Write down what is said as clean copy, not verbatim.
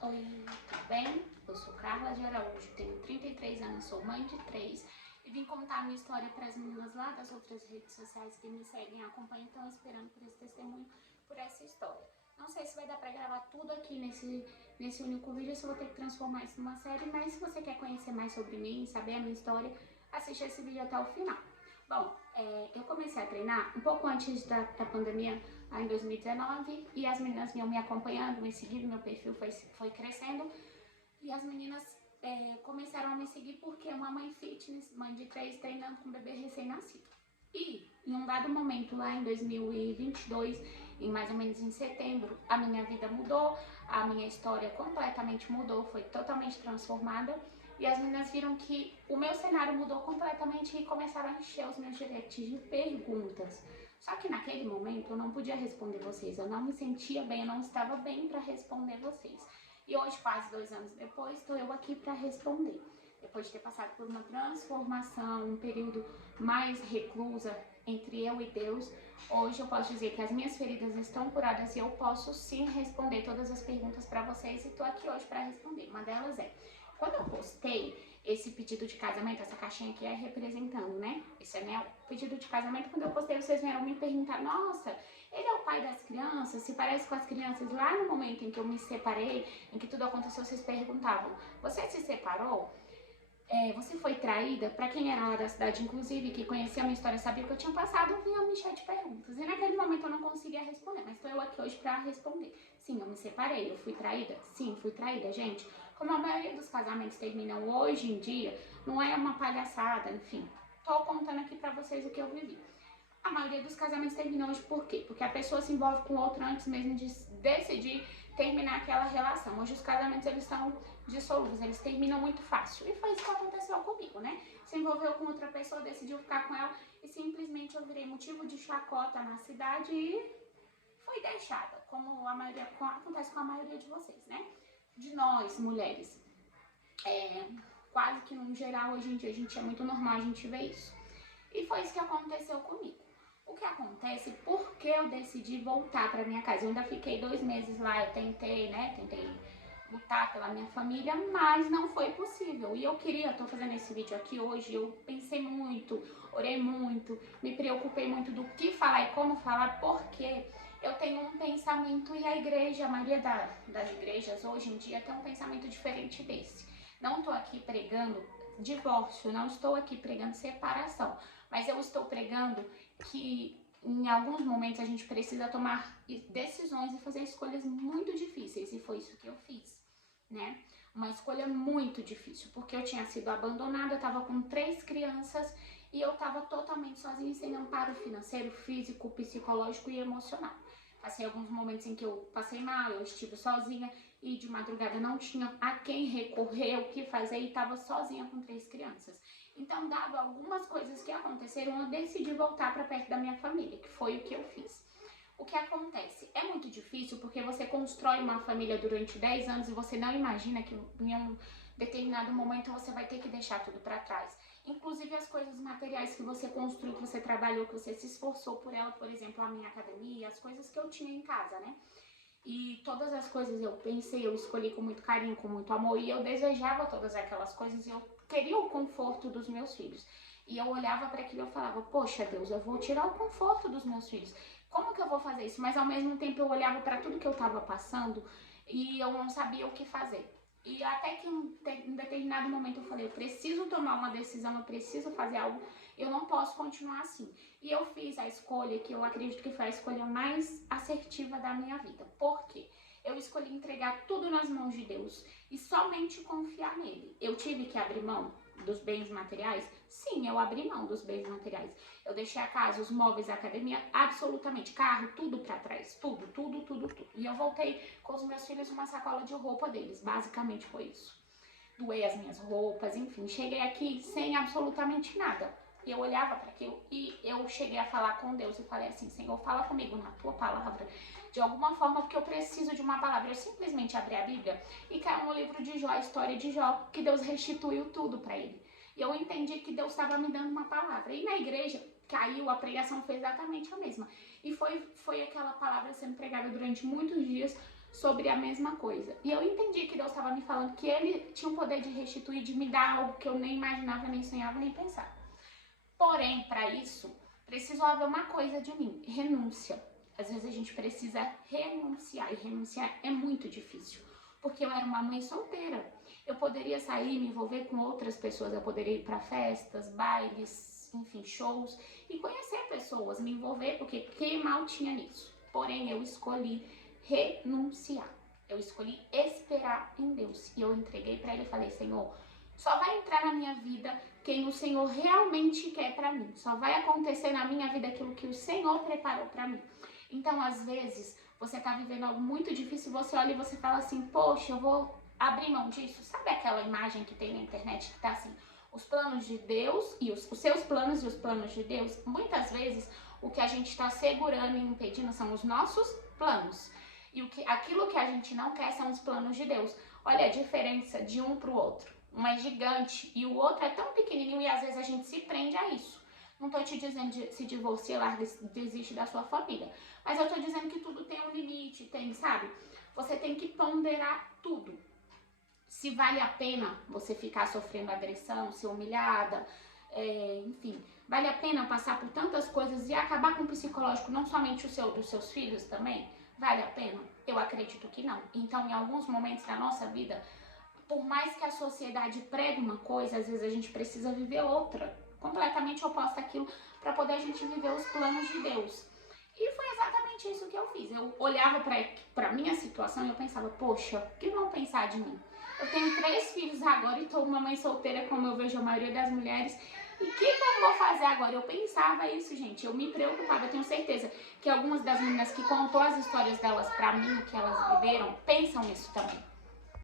Oi, tudo bem? Eu sou Carla de Araújo, tenho 33 anos, sou mãe de 3 e vim contar a minha história para as meninas lá das outras redes sociais que me seguem e acompanham, estão esperando por esse testemunho, por essa história. Não sei se vai dar para gravar tudo aqui nesse único vídeo, se eu vou ter que transformar isso numa série, mas se você quer conhecer mais sobre mim, saber a minha história, assiste esse vídeo até o final. Bom, eu comecei a treinar um pouco antes da pandemia, lá em 2019, e as meninas vinham me acompanhando, me seguindo, meu perfil foi crescendo, e as meninas começaram a me seguir porque é uma mãe fitness, mãe de 3, treinando com um bebê recém-nascido. E em um dado momento, lá em 2022, em mais ou menos em setembro, a minha vida mudou, a minha história completamente mudou, foi totalmente transformada. E as meninas viram que o meu cenário mudou completamente e começaram a encher os meus directs de perguntas. Só que naquele momento eu não podia responder vocês, eu não me sentia bem, eu não estava bem para responder vocês. E hoje, quase 2 anos depois, estou eu aqui para responder. Depois de ter passado por uma transformação, um período mais reclusa entre eu e Deus, hoje eu posso dizer que as minhas feridas estão curadas e eu posso sim responder todas as perguntas para vocês e estou aqui hoje para responder. Uma delas é: quando eu postei esse pedido de casamento, essa caixinha aqui é representando, né? Esse anel, pedido de casamento, quando eu postei, vocês vieram me perguntar: nossa, ele é o pai das crianças, se parece com as crianças. Lá no momento em que eu me separei, em que tudo aconteceu, vocês perguntavam: você se separou? Você foi traída? Para quem era lá da cidade, inclusive, que conhecia a minha história, sabia que eu tinha passado, vinha me encher de perguntas. E naquele momento eu não conseguia responder, mas estou eu aqui hoje para responder. Sim, eu me separei, eu fui traída? Sim, fui traída, gente. Como a maioria dos casamentos terminam hoje em dia, não é uma palhaçada, enfim. Tô contando aqui para vocês o que eu vivi. A maioria dos casamentos terminam hoje por quê? Porque a pessoa se envolve com outra antes mesmo de decidir terminar aquela relação. Hoje os casamentos eles são dissolúveis, eles terminam muito fácil. E foi isso que aconteceu comigo, né? Se envolveu com outra pessoa, decidiu ficar com ela e simplesmente eu virei motivo de chacota na cidade e fui deixada, como a maioria acontece com a maioria de vocês, né? De nós, mulheres. Quase que no geral, hoje em dia, a gente é muito normal a gente ver isso. E foi isso que aconteceu comigo. O que acontece, porque eu decidi voltar para minha casa. Eu ainda fiquei 2 meses lá, eu tentei lutar pela minha família, mas não foi possível. E eu tô fazendo esse vídeo aqui hoje, eu pensei muito, orei muito, me preocupei muito do que falar e como falar, porque eu tenho um pensamento e a igreja, a maioria das igrejas hoje em dia tem um pensamento diferente desse. Não tô aqui pregando divórcio, não estou aqui pregando separação, mas eu estou pregando que em alguns momentos a gente precisa tomar decisões e fazer escolhas muito difíceis, e foi isso que eu fiz, né? Uma escolha muito difícil, porque eu tinha sido abandonada, eu estava com 3 crianças e eu estava totalmente sozinha, sem amparo financeiro, físico, psicológico e emocional. Passei alguns momentos em que eu passei mal, eu estive sozinha e de madrugada não tinha a quem recorrer, o que fazer, e estava sozinha com 3 crianças. Então, dado algumas coisas que aconteceram, eu decidi voltar para perto da minha família, que foi o que eu fiz. O que acontece? É muito difícil porque você constrói uma família durante 10 anos e você não imagina que em um determinado momento você vai ter que deixar tudo para trás. Inclusive as coisas materiais que você construiu, que você trabalhou, que você se esforçou por ela, por exemplo, a minha academia, as coisas que eu tinha em casa, né? E todas as coisas eu pensei, eu escolhi com muito carinho, com muito amor, e eu desejava todas aquelas coisas e eu queria o conforto dos meus filhos. E eu olhava para aquilo e eu falava: poxa Deus, eu vou tirar o conforto dos meus filhos. Como que eu vou fazer isso? Mas ao mesmo tempo eu olhava para tudo que eu estava passando e eu não sabia o que fazer. E até que em determinado momento eu falei: eu preciso tomar uma decisão, eu preciso fazer algo, eu não posso continuar assim. E eu fiz a escolha que eu acredito que foi a escolha mais assertiva da minha vida. Por quê? Eu escolhi entregar tudo nas mãos de Deus e somente confiar nele. Eu tive que abrir mão dos bens materiais? Sim, eu abri mão dos bens materiais. Eu deixei a casa, os móveis, a academia, absolutamente, carro, tudo para trás, tudo, tudo, tudo, tudo. E eu voltei com os meus filhos uma sacola de roupa deles, basicamente foi isso. Doei as minhas roupas, enfim, cheguei aqui sem absolutamente nada. E eu olhava para aquilo e eu cheguei a falar com Deus e falei assim: Senhor, fala comigo na tua palavra, de alguma forma, porque eu preciso de uma palavra. Eu simplesmente abri a Bíblia e caiu no livro de Jó, a história de Jó, que Deus restituiu tudo para ele. E eu entendi que Deus estava me dando uma palavra. E na igreja caiu, a pregação foi exatamente a mesma. E foi aquela palavra sendo pregada durante muitos dias sobre a mesma coisa. E eu entendi que Deus estava me falando que Ele tinha o poder de restituir, de me dar algo que eu nem imaginava, nem sonhava, nem pensava. Porém, para isso, precisou haver uma coisa de mim, renúncia. Às vezes a gente precisa renunciar, e renunciar é muito difícil, porque eu era uma mãe solteira. Eu poderia sair, me envolver com outras pessoas, eu poderia ir para festas, bailes, enfim, shows, e conhecer pessoas, me envolver, porque que mal tinha nisso? Porém, eu escolhi renunciar. Eu escolhi esperar em Deus. E eu entreguei para Ele e falei, Senhor, só vai entrar na minha vida quem o Senhor realmente quer para mim. Só vai acontecer na minha vida aquilo que o Senhor preparou para mim. Então, às vezes, você tá vivendo algo muito difícil, você olha e você fala assim, poxa, eu vou abrir mão disso. Sabe aquela imagem que tem na internet que tá assim, os planos de Deus e os seus planos e os planos de Deus? Muitas vezes, o que a gente está segurando e impedindo são os nossos planos. E aquilo que a gente não quer são os planos de Deus. Olha a diferença de um para o outro. Um é gigante e o outro é tão pequenininho e às vezes a gente se prende a isso. Não tô te dizendo de se divorciar, larga, desiste da sua família. Mas eu tô dizendo que tudo tem um limite, tem, sabe? Você tem que ponderar tudo. Se vale a pena você ficar sofrendo agressão, ser humilhada, enfim, vale a pena passar por tantas coisas e acabar com o psicológico, não somente o seu, dos seus filhos também? Vale a pena? Eu acredito que não. Então, em alguns momentos da nossa vida, por mais que a sociedade pregue uma coisa, às vezes a gente precisa viver outra, completamente oposta àquilo, para poder a gente viver os planos de Deus. E foi exatamente isso que eu fiz. Eu olhava para minha situação e eu pensava, poxa, o que vão pensar de mim? Eu tenho 3 filhos agora e tô uma mãe solteira, como eu vejo a maioria das mulheres. E o que eu vou fazer agora? Eu pensava isso, gente. Eu me preocupava. Eu tenho certeza que algumas das meninas que contou as histórias delas pra mim, que elas viveram, pensam isso também.